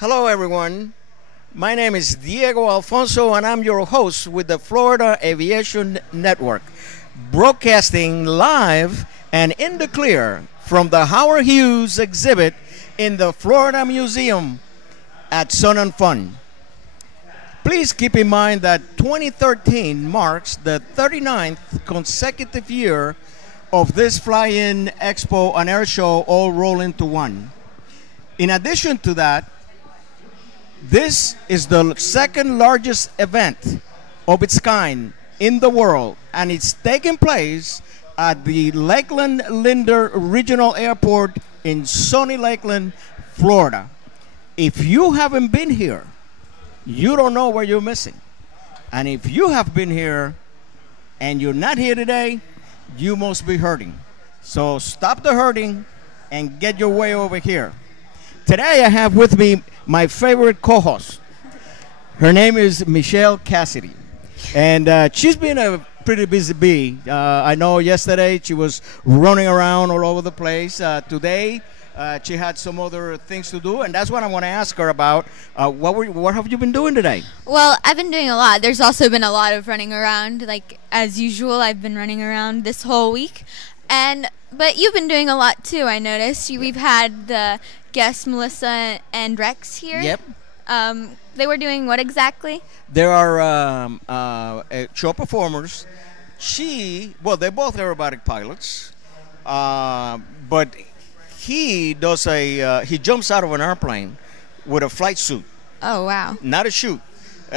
Hello, everyone. My name is Diego Alfonso, and I'm your host with the Florida Aviation Network, broadcasting live and in the clear from the Howard Hughes exhibit in the Florida Museum at Sun and Fun. Please keep in mind that 2013 marks the 39th consecutive year of this fly-in expo and air show all roll into one. In addition to that, this is the second largest event of its kind in the world, and it's taking place at the Lakeland Linder Regional Airport in sunny Lakeland, Florida. If you haven't been here, you don't know what you're missing. And if you have been here and you're not here today, you must be hurting. So stop the hurting and get your way over here. Today I have with me my favorite co-host. Her name is Machille Cassidy. And she's been a pretty busy bee. I know yesterday she was running around all over the place. Today she had some other things to do, and that's what I want to ask her about. What have you been doing today? Well, I've been doing a lot. There's also been a lot of running around. Like, as usual, I've been running around this whole week. But you've been doing a lot, too, I noticed. We've had the guests, Melissa and Rex, here. Yep. They were doing what exactly? There are show performers. They're both aerobatic pilots, but he does he jumps out of an airplane with a flight suit. Oh, wow. Not a chute.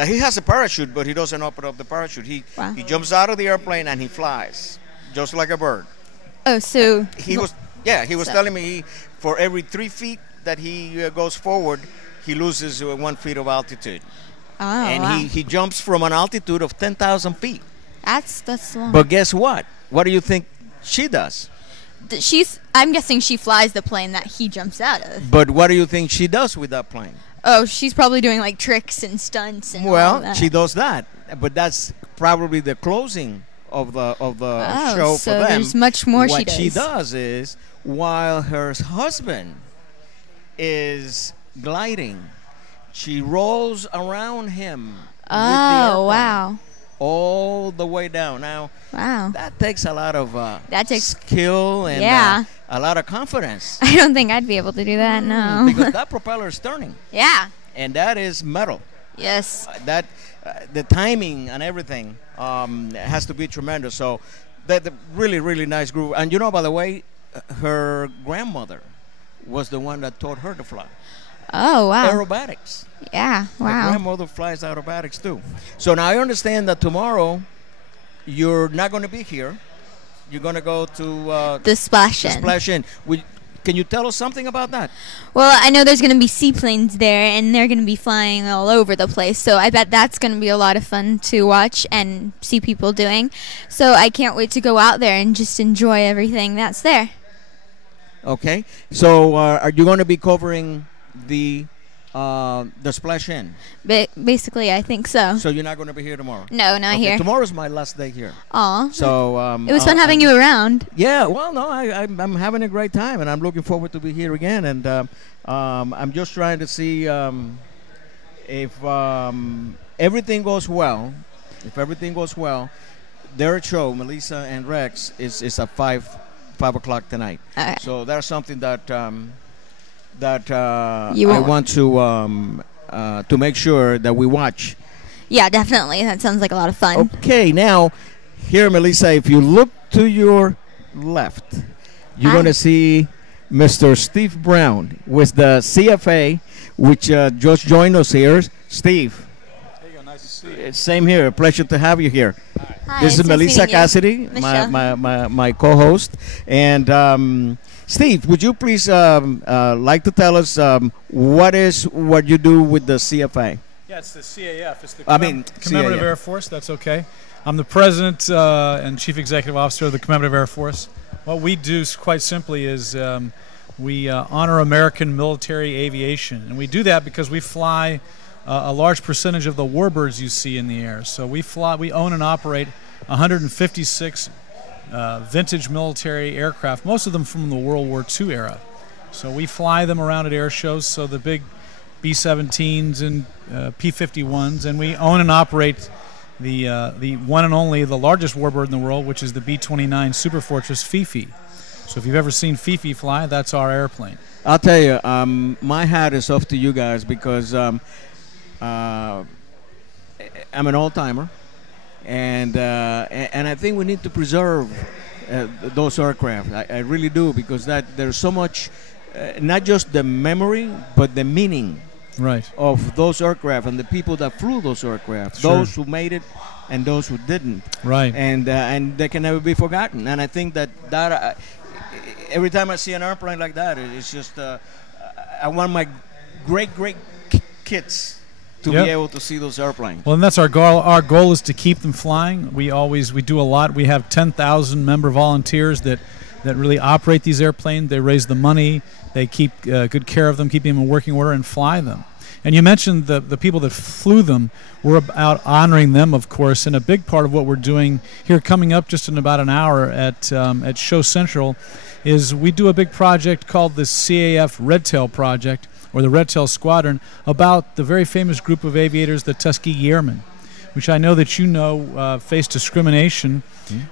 He has a parachute, but he doesn't open up the parachute. He jumps out of the airplane and he flies, just like a bird. Oh, so he was telling me for every 3 feet that he goes forward, he loses 1 feet of altitude. Oh, and wow. he jumps from an altitude of 10,000 feet. That's long. But guess what? What do you think she does? I'm guessing she flies the plane that he jumps out of. But what do you think she does with that plane? Oh, she's probably doing like tricks and stunts and all that. She does that, but that's probably the closing of the show for them. So there's much more what she does. What she does is, while her husband is gliding, she rolls around him. Oh, wow. All the way down. Now, wow, that takes a lot of skill and a lot of confidence. I don't think I'd be able to do that, no. Because that propeller is turning. Yeah. And that is metal. Yes. The timing and everything has to be tremendous. So that's a really, really nice group. And by the way, her grandmother was the one that taught her to fly. Oh, wow. Aerobatics. Yeah, wow. Her grandmother flies aerobatics too. So now I understand that tomorrow you're not going to be here. You're going to go to the Splash In. Can you tell us something about that? Well, I know there's going to be seaplanes there, and they're going to be flying all over the place. So I bet that's going to be a lot of fun to watch and see people doing. So I can't wait to go out there and just enjoy everything that's there. Okay. So are you going to be covering the Splash In? Basically, I think so. So you're not going to be here tomorrow? No, not here. Tomorrow's my last day here. Aw. So it was fun having you around. Yeah. Well, no, I'm having a great time, and I'm looking forward to be here again. And I'm just trying to see if everything goes well. If everything goes well, their show, Melissa and Rex, is at 5 o'clock tonight. Okay. So that's something that I want to make sure that we watch. Yeah, definitely. That sounds like a lot of fun. Okay, now, here, Melissa, if you look to your left, you're going to see Mr. Steve Brown with the CFA, which just joined us here. Steve. There you go. Nice to see you. Same here. A pleasure to have you here. Hi, this is nice Melissa meeting you. Cassidy, my co-host. And Steve, would you please like to tell us what you do with the CFA? Yeah, it's the CAF. It's the CAF. Commemorative Air Force. That's okay. I'm the President and Chief Executive Officer of the Commemorative Air Force. What we do, quite simply, is we honor American military aviation. And we do that because we fly a large percentage of the warbirds you see in the air. So we own and operate 156 vintage military aircraft, most of them from the World War II era. So we fly them around at air shows, so the big B-17s and P-51s, and we own and operate the one and only, the largest warbird in the world, which is the B-29 Superfortress Fifi. So if you've ever seen Fifi fly, that's our airplane. I'll tell you, my hat is off to you guys because I'm an old-timer, and I think we need to preserve those aircraft. I really do, because there's so much, not just the memory, but the meaning. Right. Of those aircraft and the people that flew those aircraft, Sure. those who made it and those who didn't. Right. And they can never be forgotten. And I think that every time I see an airplane like that, it's just I want my great kids to Yep. be able to see those airplanes. Well, and that's our goal. Our goal is to keep them flying. We do a lot. We have 10,000 member volunteers that really operate these airplanes. They raise the money. They keep good care of them, keep them in working order, and fly them. And you mentioned the people that flew them. We're about honoring them, of course, and a big part of what we're doing here coming up just in about an hour at Show Central is we do a big project called the CAF Red Tail Project, or the Red Tail Squadron, about the very famous group of aviators, the Tuskegee Airmen, which I know that you know faced discrimination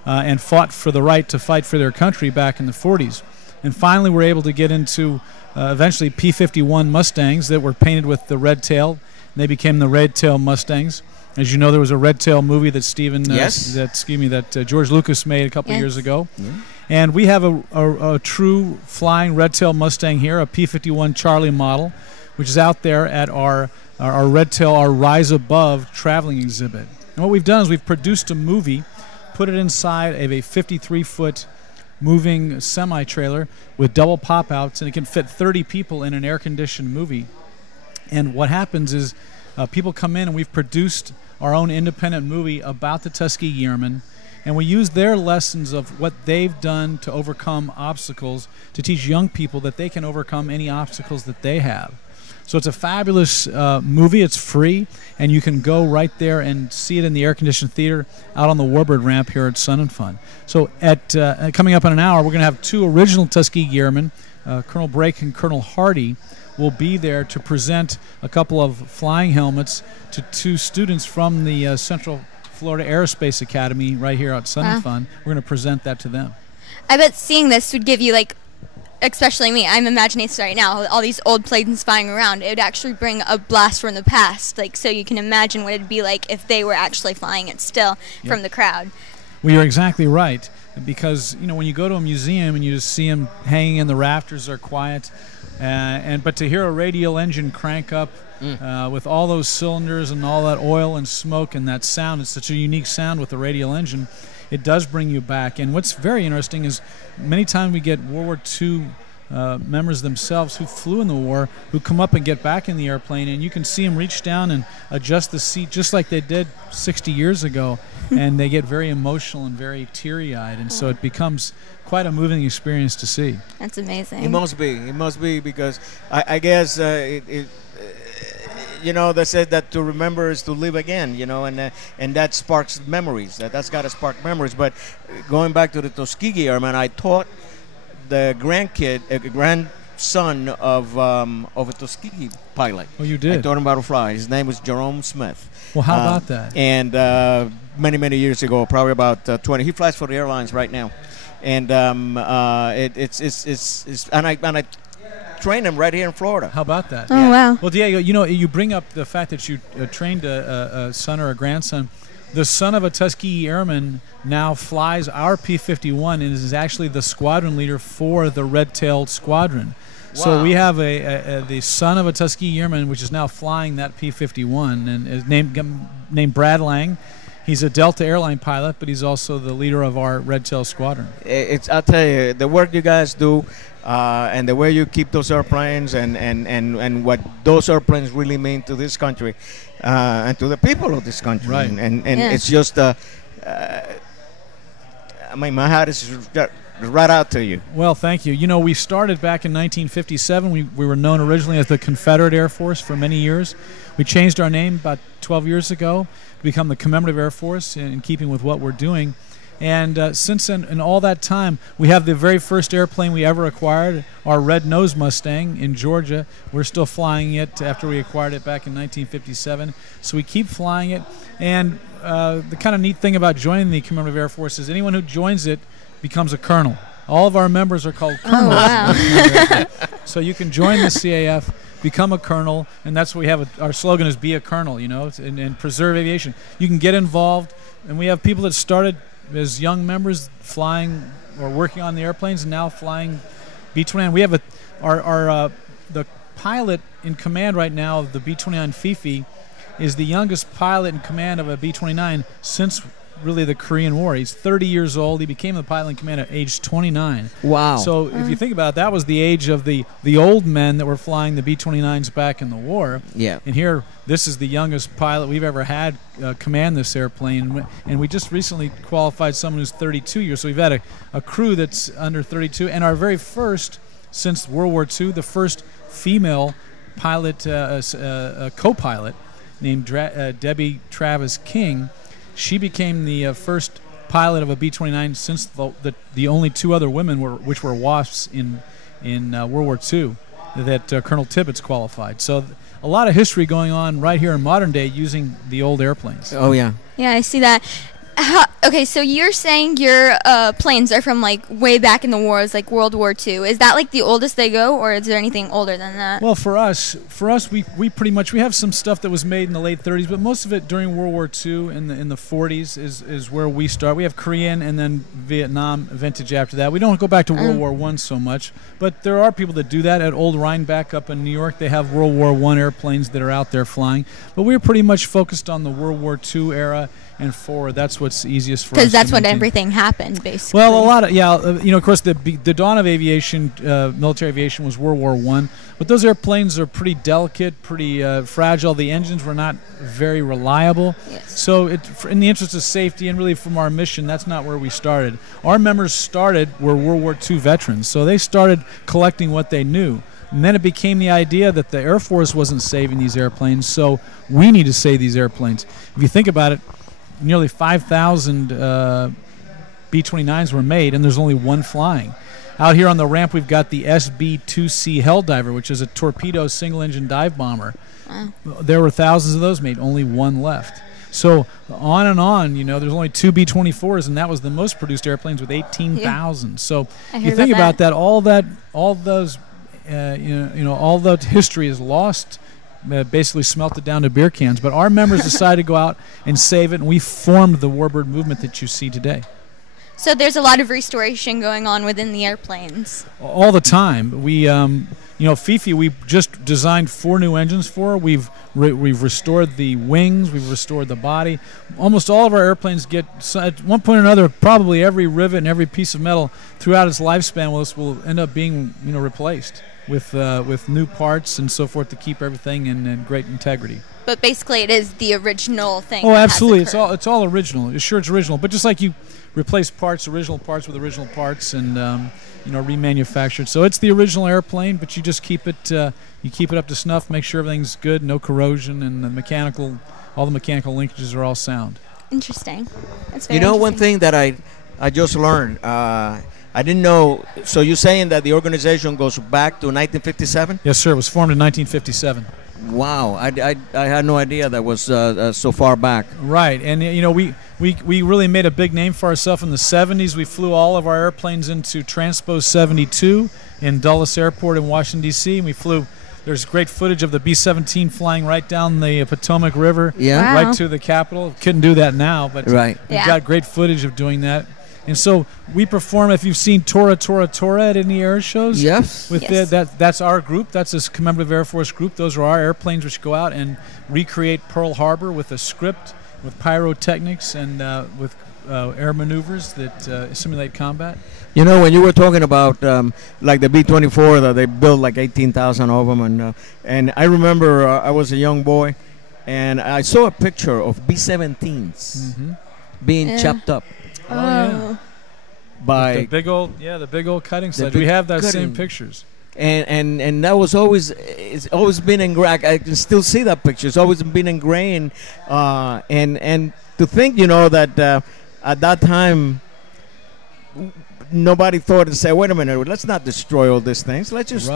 and fought for the right to fight for their country back in the 40s. And finally we're able to get into eventually P-51 Mustangs that were painted with the red tail. And they became the Red Tail Mustangs. As you know, there was a Red Tail movie that George Lucas made a couple years ago. Yeah. And we have a true flying Red Tail Mustang here, a P-51 Charlie model, which is out there at our Red Tail, our Rise Above traveling exhibit. And what we've done is we've produced a movie, put it inside of a 53-foot moving semi-trailer with double pop-outs, and it can fit 30 people in an air-conditioned movie. And what happens is people come in, and we've produced our own independent movie about the Tuskegee Airmen, and we use their lessons of what they've done to overcome obstacles to teach young people that they can overcome any obstacles that they have. So it's a fabulous movie. It's free, and you can go right there and see it in the air-conditioned theater out on the Warbird ramp here at Sun and Fun. So coming up in an hour, we're going to have two original Tuskegee Airmen, Colonel Brake and Colonel Hardy, will be there to present a couple of flying helmets to two students from the Central Florida Aerospace Academy right here at Sun and Fun. We're going to present that to them. I bet seeing this would give you, like, especially me, I'm imagining this right now, all these old planes flying around. It would actually bring a blast from the past, like, so you can imagine what it'd be like if they were actually flying it still from the crowd. Well, you're exactly right, because when you go to a museum and you just see them hanging in the rafters, they're quiet, but to hear a radial engine crank up with all those cylinders and all that oil and smoke and that sound, it's such a unique sound with the radial engine. It does bring you back. And what's very interesting is many times we get World War II members themselves who flew in the war who come up and get back in the airplane, and you can see them reach down and adjust the seat just like they did 60 years ago, and they get very emotional and very teary-eyed, and so it becomes quite a moving experience to see. That's amazing. It must be because I guess they said that to remember is to live again, and that sparks memories. That's got to spark memories. But going back to the Tuskegee Airmen, I taught the grandson of a Tuskegee pilot. Oh, you did? I taught him how to fly. His name was Jerome Smith. Well, how about that? And many years ago, probably about 20. He flies for the airlines right now, and I trained him right here in Florida. How about that? Oh, wow. Well, Diego, you bring up the fact that you trained a son or a grandson. The son of a Tuskegee Airman now flies our P-51 and is actually the squadron leader for the Red-Tailed Squadron. Wow. So we have the son of a Tuskegee Airman, which is now flying that P-51, and is named Brad Lang. He's a Delta airline pilot, but he's also the leader of our Red Tail Squadron. I'll tell you, the work you guys do and the way you keep those airplanes and what those airplanes really mean to this country and to the people of this country. Right. And it's just, I mean, my heart is right out to you. Well, thank you. You know, we started back in 1957. We were known originally as the Confederate Air Force for many years. We changed our name about 12 years ago to become the Commemorative Air Force in keeping with what we're doing. And since then, in all that time, we have the very first airplane we ever acquired, our Red Nose Mustang in Georgia. We're still flying it after we acquired it back in 1957. So we keep flying it. And the kind of neat thing about joining the Commemorative Air Force is anyone who joins it becomes a colonel. All of our members are called colonels. Oh, wow. So you can join the CAF, become a colonel, and that's what we have. Our slogan is "Be a Colonel," you know, and preserve aviation. You can get involved, and we have people that started as young members flying or working on the airplanes, and now flying B-29. We have the pilot in command right now of the B-29 Fifi is the youngest pilot in command of a B-29 since really the Korean War. He's 30 years old. He became the pilot in command at age 29. Wow. So if you think about it, that was the age of the old men that were flying the B-29s back in the war. Yeah. And here, this is the youngest pilot we've ever had command this airplane. And we just recently qualified someone who's 32 years. So we've had a crew that's under 32. And our very first, since World War II, the first female pilot, co-pilot named Debbie Travis King. She became the first pilot of a B-29 since the only two other women which were WASPs in World War II that Colonel Tibbets qualified. So a lot of history going on right here in modern day using the old airplanes. Oh, yeah. Yeah, I see that. Okay, so you're saying your planes are from like way back in the wars, like World War II. Is that like the oldest they go, or is there anything older than that? Well, for us, we pretty much we have some stuff that was made in the late 30s, but most of it during World War II in the 40s is where we start. We have Korean and then Vietnam vintage after that. We don't go back to World War I so much, but there are people that do that. At Old Rhinebeck up in New York, they have World War I airplanes that are out there flying. But we're pretty much focused on the World War II era and forward. That's what's easiest for us. Because that's to when maintain. Everything happened, basically. Well, a lot of, you know, of course, the dawn of aviation, military aviation was World War I. But those airplanes are pretty delicate, pretty fragile. The engines were not very reliable. Yes. So in the interest of safety and really from our mission, that's not where we started. Our members were World War II veterans. So they started collecting what they knew. And then it became the idea that the Air Force wasn't saving these airplanes, so we need to save these airplanes. If you think about it, nearly 5,000 B-29s were made, and there's only one flying. Out here on the ramp, we've got the SB-2C Helldiver, which is a torpedo single-engine dive bomber. Wow. There were thousands of those made, only one left. So on and on, you know, there's only two B-24s, and that was the most produced airplanes with 18,000. Yeah. So you think about that, all that history is lost. Basically smelted down to beer cans. But our members decided to go out and save it, and we formed the Warbird movement that you see today. So there's a lot of restoration going on within the airplanes. All the time. We, Fifi, we just designed 4 new engines for her. We've restored the wings. We've restored the body. Almost all of our airplanes get, at one point or another, probably every rivet and every piece of metal throughout its lifespan will end up being, replaced with new parts and so forth to keep everything in great integrity. But basically, it is the original thing. Oh, absolutely! It's all original. It's original. But just like you replace original parts with original parts, and remanufactured. So it's the original airplane, but you just keep it up to snuff, make sure everything's good, no corrosion, and all the mechanical linkages are all sound. Interesting. That's very interesting. One thing that I just learned. I didn't know. So you're saying that the organization goes back to 1957? Yes, sir. It was formed in 1957. Wow, I had no idea that was so far back. Right, and we really made a big name for ourselves in the 70s. We flew all of our airplanes into Transpo 72 in Dulles Airport in Washington, D.C. And we flew. There's great footage of the B-17 flying right down the Potomac River, right to the Capitol. Couldn't do that now, but we've got great footage of doing that. And so we perform. If you've seen Tora at any air shows, yes, that's our group. That's this commemorative Air Force group. Those are our airplanes which go out and recreate Pearl Harbor with a script with pyrotechnics and with air maneuvers that simulate combat. You know, when you were talking about like the B-24, that they built like 18,000 of them, and I remember I was a young boy, and I saw a picture of B-17s being chopped up Oh, yeah. by the big old cutting sledge. We have that same pictures. And that was always, it's always been ingrained. I can still see that picture. It's always been ingrained, and to think, you know, that at that time nobody thought to say, wait a minute, let's not destroy all these things. Let's just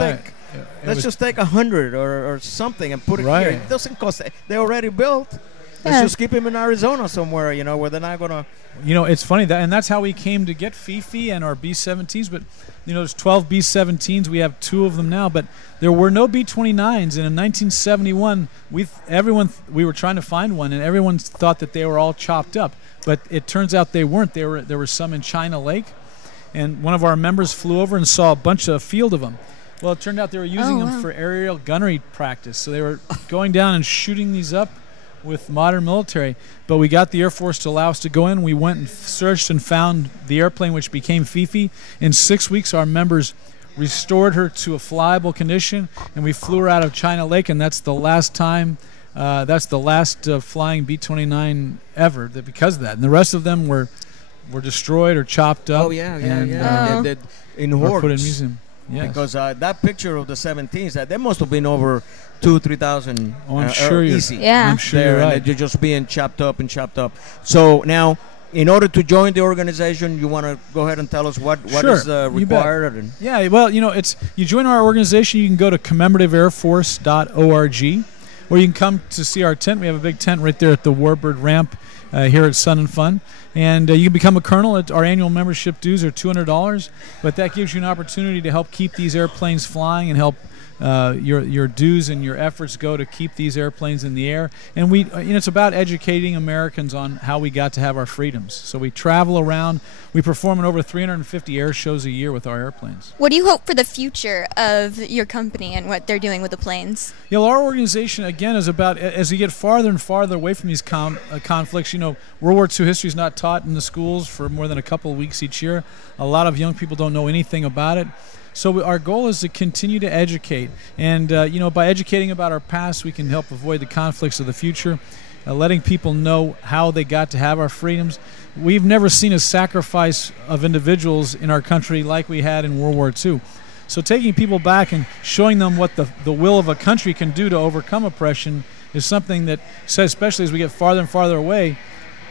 just take 100 or something and put it here. It doesn't cost. They're already built. Let's just keep them in Arizona somewhere, you know, where they're not gonna. You know, it's funny and that's how we came to get Fifi and our B-17s. But you know, there's 12 B-17s. We have 2 of them now, but there were no B-29s. And in 1971, we were trying to find one, and everyone thought that they were all chopped up. But it turns out they weren't. There were some in China Lake, and one of our members flew over and saw a field of them. Well, it turned out they were using them for aerial gunnery practice. So they were going down and shooting these up with modern military. But we got the Air Force to allow us to go in. We went and searched and found the airplane, which became Fifi. In 6 weeks, our members restored her to a flyable condition, and we flew her out of China Lake, and that's the last time. That's the last flying B-29 ever. Because of that, and the rest of them were destroyed or chopped up. Oh yeah. In hordes. Put in museum. Yes. Because that picture of the 17s, there must have been over 2,000-3,000. Oh, I'm sure easy. Yeah. I'm sure you're right. And they're just being chopped up and chopped up. So now, in order to join the organization, you want to go ahead and tell us what is required? Yeah. Well, you know, you join our organization. You can go to commemorativeairforce.org. Or you can come to see our tent. We have a big tent right there at the Warbird Ramp here at Sun and Fun. And you can become a colonel. Our annual membership dues are $200, but that gives you an opportunity to help keep these airplanes flying and help your dues and your efforts go to keep these airplanes in the air. And it's about educating Americans on how we got to have our freedoms. So we travel around. We perform in over 350 air shows a year with our airplanes. What do you hope for the future of your company and what they're doing with the planes? You know, our organization, again, is about, as we get farther and farther away from these conflicts, you know, World War II history is not taught in the schools for more than a couple of weeks each year. A lot of young people don't know anything about it. So our goal is to continue to educate. And, you know, by educating about our past, we can help avoid the conflicts of the future, letting people know how they got to have our freedoms. We've never seen a sacrifice of individuals in our country like we had in World War II. So taking people back and showing them what the will of a country can do to overcome oppression is something that, especially as we get farther and farther away,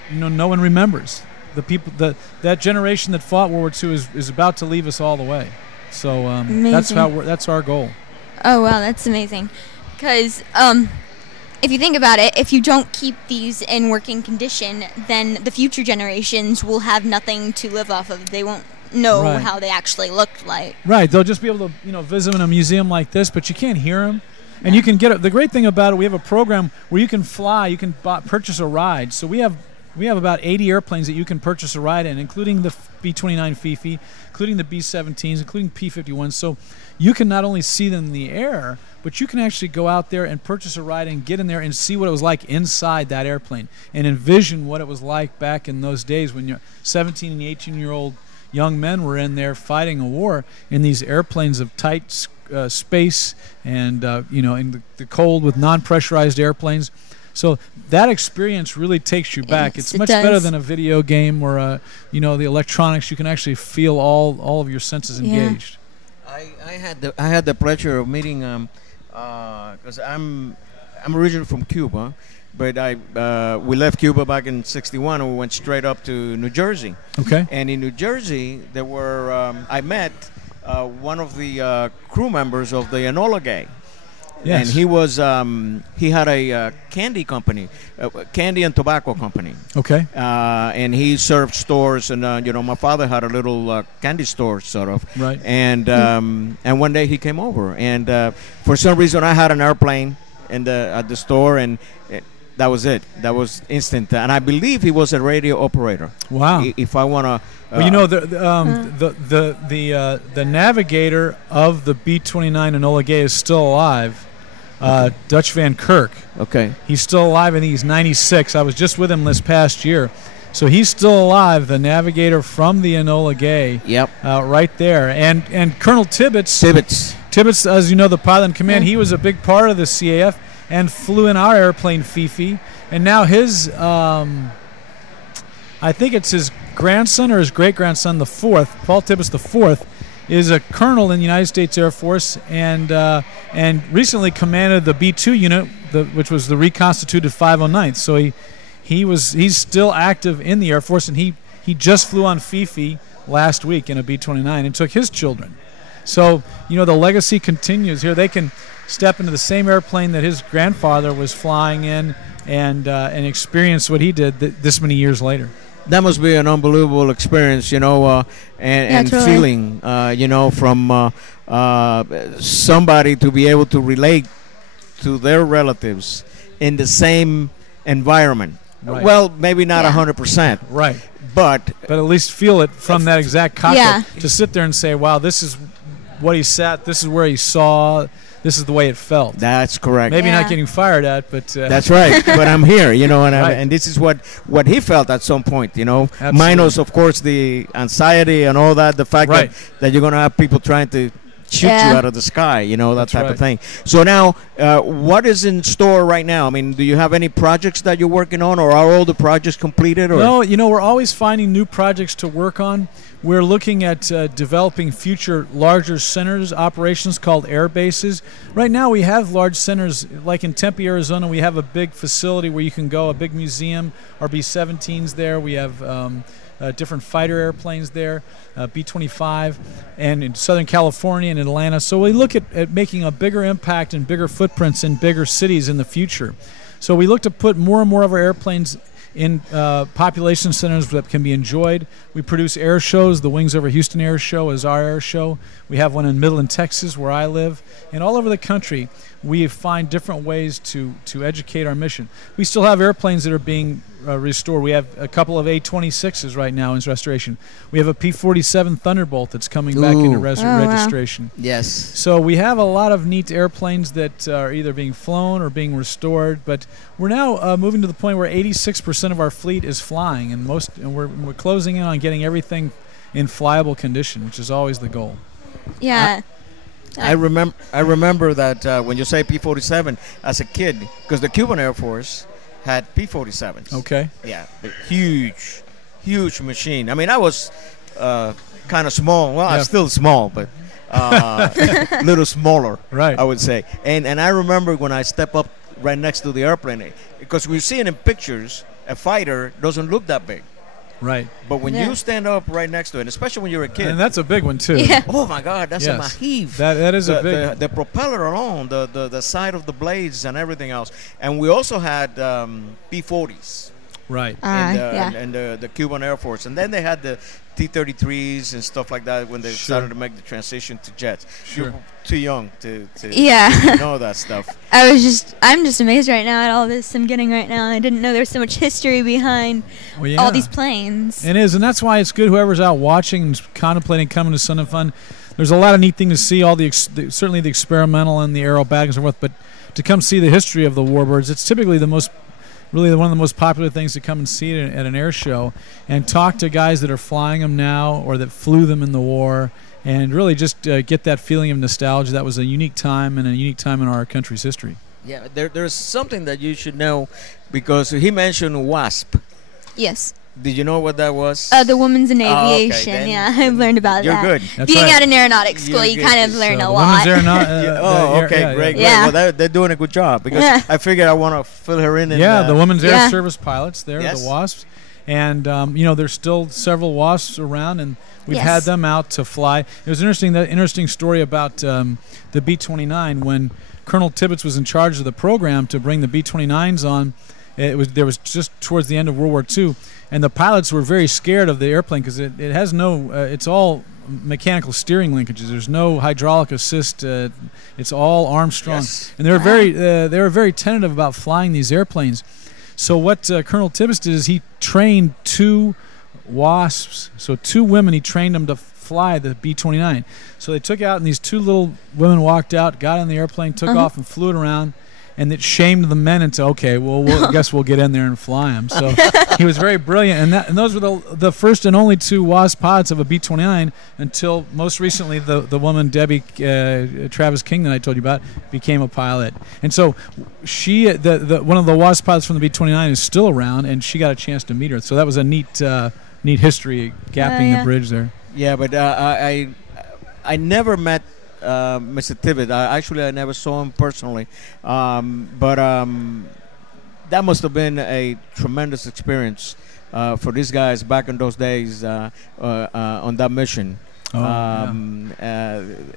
you know, no one remembers. The people, that generation that fought World War II is about to leave us all the way. So that's our goal. Oh wow, that's amazing. Because if you think about it, if you don't keep these in working condition, then the future generations will have nothing to live off of. They won't know how they actually looked like. Right. They'll just be able to, you know, visit them in a museum like this, but you can't hear them. And you can get it. The great thing about it, we have a program where you can fly, you can purchase a ride. So we have about 80 airplanes that you can purchase a ride in, including the B-29 Fifi, including the B-17s, including P-51s. So you can not only see them in the air, but you can actually go out there and purchase a ride and get in there and see what it was like inside that airplane and envision what it was like back in those days when 17 and 18-year-old young men were in there fighting a war in these airplanes of tight space and, you know, in the cold with non-pressurized airplanes. So that experience really takes you back. Yes, it's much better than a video game or you know, the electronics. You can actually feel all of your senses engaged. I had the pleasure of meeting because I'm originally from Cuba, but we left Cuba back in '61 and we went straight up to New Jersey. Okay. And in New Jersey, there were I met one of the crew members of the Enola Gay. Yes. And he was he had a candy company, candy and tobacco company. Okay. And he served stores, and you know, my father had a little candy store, sort of. Right. And one day he came over, and for some reason I had an airplane at the store, and that was it. That was instant. And I believe he was a radio operator. Wow. If I want to. Well, you know, the navigator of the B-29 Enola Gay is still alive. Dutch Van Kirk. Okay. He's still alive. I think he's 96. I was just with him this past year. So he's still alive, the navigator from the Enola Gay. Yep. Right there. And Colonel Tibbets. Tibbets, as you know, the pilot in command, he was a big part of the CAF and flew in our airplane, Fifi. And now his, I think it's his grandson or his great-grandson, the fourth, Paul Tibbets the fourth, is a colonel in the United States Air Force and recently commanded the B-2 unit, which was the reconstituted 509th. So he's still active in the Air Force, and he just flew on Fifi last week in a B-29 and took his children. So, the legacy continues here. They can step into the same airplane that his grandfather was flying in and experience what he did this many years later. That must be an unbelievable experience, and feeling, from somebody to be able to relate to their relatives in the same environment. Right. Well, maybe not 100%. Right. But at least feel it from that exact cockpit. Yeah. To sit there and say, wow, this is what he sat, this is where he saw, this is the way it felt. That's correct. Maybe not getting fired at, but... That's right. But I'm here, and right. and this is what he felt at some point, Absolutely. Minus, of course, the anxiety and all that, the fact right. that you're going to have people trying to shoot you out of the sky, that That's type right. of thing. So now, what is in store right now? I mean, do you have any projects that you're working on, or are all the projects completed? Or? No, we're always finding new projects to work on. We're looking at developing future larger centers, operations called air bases. Right now we have large centers, like in Tempe, Arizona, we have a big facility where you can go, a big museum, our B-17s there. We have different fighter airplanes there, B-25, and in Southern California and Atlanta. So we look at making a bigger impact and bigger footprints in bigger cities in the future. So we look to put more and more of our airplanes in population centers that can be enjoyed. We produce air shows. The Wings Over Houston Air Show is our air show. We have one in Midland, Texas, where I live. And all over the country, we find different ways to educate our mission. We still have airplanes that are being restored. We have a couple of A-26s right now in restoration. We have a P-47 Thunderbolt that's coming back into registration. Wow. Yes. So we have a lot of neat airplanes that are either being flown or being restored, but we're now moving to the point where 86% of our fleet is flying, and we're closing in on getting everything in flyable condition, which is always the goal. Yeah. I remember that when you say P-47, as a kid, because the Cuban Air Force had P-47s. Okay. Yeah, huge machine. I mean, I was kind of small. Well, I'm still small, but a little smaller, right? I would say. And I remember when I step up right next to the airplane, because we've seen in pictures, a fighter doesn't look that big. Right. But when you stand up right next to it, especially when you're a kid. And that's a big one, too. Yeah. Oh, my God, that's a Machille. That is a big... The propeller alone, the side of the blades and everything else. And we also had P-40s. Right. And the Cuban Air Force. And then they had the T-33s and stuff like that when they started to make the transition to jets. Sure. You're too young to know that stuff. I'm just amazed right now at all this I'm getting right now. I didn't know there was so much history behind all these planes. It is, and that's why it's good whoever's out watching and contemplating coming to Sun and Fun. There's a lot of neat things to see, all certainly the experimental and the aero bag and so forth, but to come see the history of the warbirds, it's typically really one of the most popular things to come and see it at an air show and talk to guys that are flying them now or that flew them in the war and really just get that feeling of nostalgia. That was a unique time and a unique time in our country's history. Yeah, there's something that you should know because he mentioned WASP. Yes. Did you know what that was? The Women's in Aviation. Okay, yeah, I've learned about you're that. Good. That's Being at an aeronautics school, you kind of learn a lot. Great. Yeah. Well, they're doing a good job because I figured I want to fill her in. The Women's Air Service pilots there, the WASPs. And, there's still several WASPs around, and we've had them out to fly. It was interesting story about the B-29 when Colonel Tibbets was in charge of the program to bring the B-29s on. There was just towards the end of World War II, and the pilots were very scared of the airplane because it has no. It's all mechanical steering linkages. There's no hydraulic assist. It's all Armstrong, and they were very tentative about flying these airplanes. So what Colonel Tibbets did is he trained two WASPs, so two women. He trained them to fly the B-29. So they took out, and these two little women walked out, got on the airplane, took off, and flew it around. And it shamed the men into, okay, well, I guess we'll get in there and fly him. So he was very brilliant. And those were the first and only two WASP pods of a B-29 until most recently the woman, Debbie Travis King, that I told you about, became a pilot. And so she, one of the WASP pods from the B-29 is still around, and she got a chance to meet her. So that was a neat history, gapping the bridge there. Yeah, but I never met Mr. Tibbet. Actually, I never saw him personally, but that must have been a tremendous experience for these guys back in those days on that mission.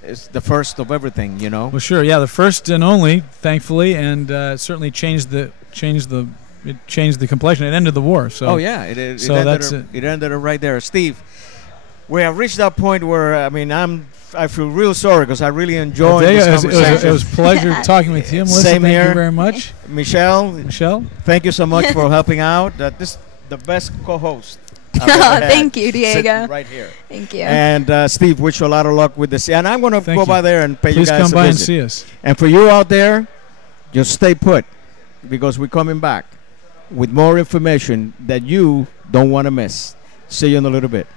It's the first of everything, you know. Well, sure, yeah, the first and only, thankfully, and certainly changed the complexion. It ended the war. So it ended it right there, Steve. We have reached that point where I feel real sorry because I really enjoyed this conversation. It was a pleasure talking with you, Melissa. Same thank here. you very much. Michelle, thank you so much for helping out. This is the best co-host I've ever had. Thank you, Diego. Sitting right here. Thank you. And Steve, wish you a lot of luck with this. And I'm going to go by there and pay you guys a visit. Please come by and see us. And for you out there, just stay put because we're coming back with more information that you don't want to miss. See you in a little bit.